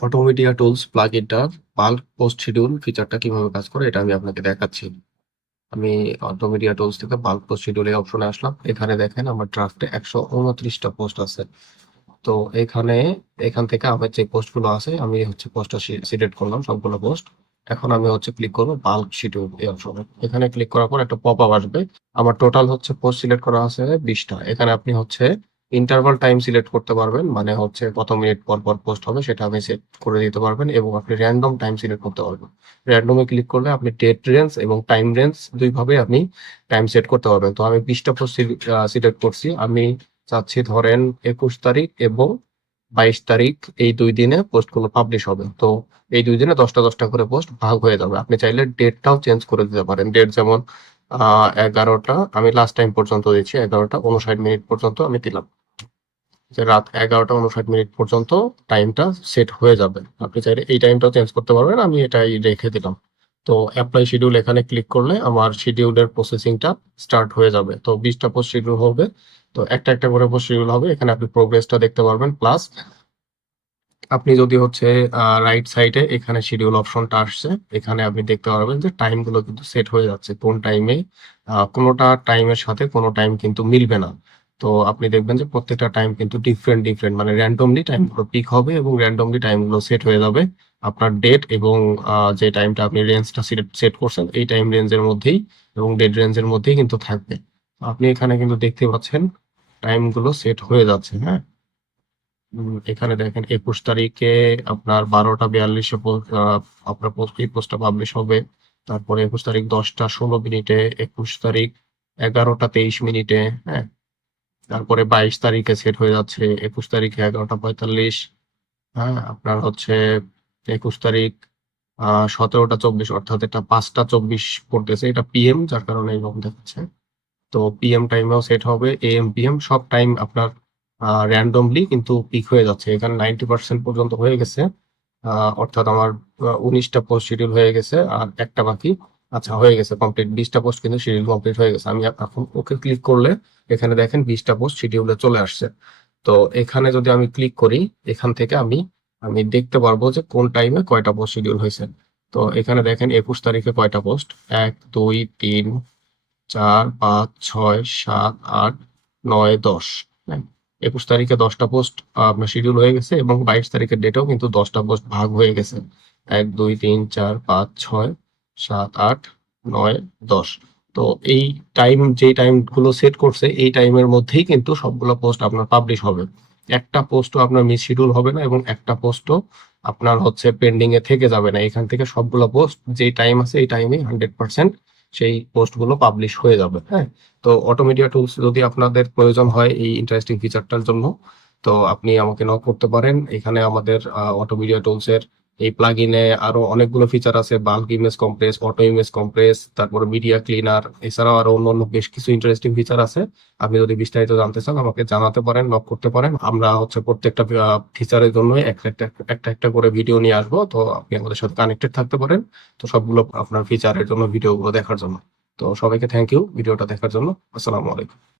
অটোমেটিয়া tools প্লাগইনটার bulk post schedule ফিচারটা কিভাবে কাজ করে এটা আমি আপনাকে দেখাচ্ছি। আমি অটোমেটিয়া টুলস থেকে বাল্ক পোস্ট শিডিউল এই অপশনে আসলাম। এখানে দেখেন আমার ড্রাফটে 129টা পোস্ট আছে। তো এখান থেকে আমার যে পোস্টগুলো আছে আমি হচ্ছে পোস্টটা সিলেক্ট করলাম সবগুলো পোস্ট। এখন আমি হচ্ছে ক্লিক করবো বাল্ক শিডিউল এই অপশনে। এখানে ক্লিক করার পর একটা পপ আপ আসবে। আমার টোটাল হচ্ছে পোস্ট সিলেক্ট করা আছে 20টা। এখানে আপনি হচ্ছে ইন্টারভাল টাইম সিলেক্ট করতে পারবেন, মানে হচ্ছে কত মিনিট পর পর পোস্ট হবে সেটা আপনি সেট করে দিতে পারবেন, এবং আপনি র্যান্ডম টাইম সিলেক্ট করতে পারবেন। র্যান্ডমে ক্লিক করলে আপনি ডেট রেঞ্জ এবং টাইম রেঞ্জ দুইভাবে আপনি টাইম সেট করতে পারবেন। তো আমি 20টা পোস্ট সিলেক্ট করছি। আমি চাচ্ছি ধরেন 21 তারিখ এবং 22 তারিখ এই 2 দিনে পোস্টগুলো পাবলিশ হবে। তো এই 2 দিনে 10টা করে পোস্ট ভাগ হয়ে যাবে। আপনি চাইলে ডেটটাও চেঞ্জ করে দিতে পারেন। ডেট যেমন 11টা, আমি লাস্ট টাইম পর্যন্ত দিচ্ছি, 11টা 59 মিনিট পর্যন্ত আমি দিলাম, যে রাত 11টা 59 মিনিট পর্যন্ত টাইমটা সেট হয়ে যাবে। আপনি চাইলে এই টাইমটাও চেঞ্জ করতে পারবেন, আমি এটাই রেখে দিলাম। তো অ্যাপ্লাই শিডিউল এখানে ক্লিক করলে আমার শিডিউলের প্রসেসিংটা স্টার্ট হয়ে যাবে। তো 20টা পোস্ট শিডিউল হবে। তো একটা একটা করে পোস্ট শিডিউল হবে। এখানে আপনি প্রোগ্রেসটা দেখতে পারবেন। প্লাস আপনি যদি হচ্ছে রাইট সাইডে এখানে শিডিউল অপশনটা আসছে, এখানে আপনি দেখতে পারবেন যে টাইমগুলো কিন্তু সেট হয়ে যাচ্ছে কোন টাইমে। কোনোটা টাইমের সাথে কোনো টাইম কিন্তু মিলবে না। তো আপনি দেখবেন যে প্রত্যেকটা টাইম কিন্তু ডিফারেন্ট ডিফারেন্ট, মানে র্যান্ডমলি টাইমগুলো পিক হবে এবং র্যান্ডমলি টাইমগুলো সেট হয়ে যাবে আপনার ডেট এবং যে টাইমটা আপনি রেঞ্জটা সেট করছেন এই টাইম রেঞ্জের মধ্যেই এবং ডেট রেঞ্জের মধ্যেই কিন্তু থাকবে। আপনি এখানে কিন্তু দেখতে পাচ্ছেন টাইমগুলো সেট হয়ে যাচ্ছে। হ্যাঁ, এখানে দেখেন 21 তারিখে আপনার 12টা 42-এ আপনার এই পোস্টটা পাবলিশ হবে। তারপরে 21 তারিখ 10টা 16 মিনিটে, 21 তারিখ 11টা 23 মিনিটে। হ্যাঁ, তারপরে 22 তারিখে সেট হয়ে যাচ্ছে 21 তারিখে 11টা 45। হ্যাঁ, আপনার হচ্ছে 21 তারিখ 17টা 24, অর্থাৎ এটা 5টা 24 পড়তেছে, এটা পিএম যার কারণে এইরকম দেখাচ্ছে। তো পিএম টাইমেও সেট হবে, এএম পিএম সব টাইম আপনার র্যান্ডমলি কিন্তু পিক হয়ে যাচ্ছে। এখানে 90% পর্যন্ত হয়ে গেছে। অর্থাৎ আমার 19টা পোস্ট শিডিউল হয়ে গেছে আর একটা বাকি। আচ্ছা, হয়ে গেছে কমপ্লিট, 20টা পোস্ট কিন্তু শিডিউল কমপ্লিট হয়ে গেছে। আমি এখন ওকে ক্লিক করলে এখানে দেখেন 20টা পোস্ট শিডিউলে চলে আসছে। তো এখানে যদি আমি ক্লিক করি, এখান থেকে আমি আমি দেখতে পারবো যে কোন টাইমে কয়টা পোস্ট শিডিউল হয়েছে। তো এখানে দেখেন 21 তারিখে কয়টা পোস্ট, 1 2 3 4 5 6 7 8 9 10। হ্যাঁ, 21 তারিখে 10টা পোস্ট আপনার শিডিউল হয়ে গেছে এবং 22 তারিখের ডেটেও কিন্তু 10টা পোস্ট ভাগ হয়ে গেছে। 1 2 3 4 5 6 7 8 9 10। তো এই টাইম, যেই টাইম গুলো সেট করছে এই টাইমের মধ্যেই কিন্তু সবগুলো পোস্ট আপনার পাবলিশ হবে। একটা পোস্টও আপনার মিস শিডিউল হবে না এবং একটা পোস্টও আপনার হচ্ছে পেন্ডিং এ থেকে যাবে না। এখান থেকে সবগুলো পোস্ট যেই টাইম আছে এই টাইমে 100% সেই পোস্টগুলো পাবলিশ হয়ে যাবে। হ্যাঁ, তো অটোমেটিয়া টুলস যদি আপনাদের প্রয়োজন হয় এই ইন্টারেস্টিং ফিচারটার জন্য, তো আপনি আমাকে নক করতে পারেন। এখানে আমাদের অটোমেটিয়া টুলস এর এই প্লাগইনে আরো অনেকগুলো ফিচার আছে, bulk image compress, auto image compress, তারপরে মিডিয়া ক্লিনার, এছাড়াও আরো অন্যান্য বেশ কিছু ইন্টারেস্টিং ফিচার আছে। আপনি যদি বিস্তারিত জানতে চান আমাকে জানাতে পারেন, নক করতে পারেন। আমরা হচ্ছে প্রত্যেকটা ফিচারের জন্য একটা একটা একটা একটা করে ভিডিও নিয়ে আসবো। তো আপনি আমাদের সাথে কানেক্টেড থাকতে পারেন, তো সবগুলো আপনার ফিচারের জন্য ভিডিওগুলো দেখার জন্য। তো সবাইকে থ্যাংক ইউ ভিডিওটা দেখার জন্য। আসসালামু আলাইকুম।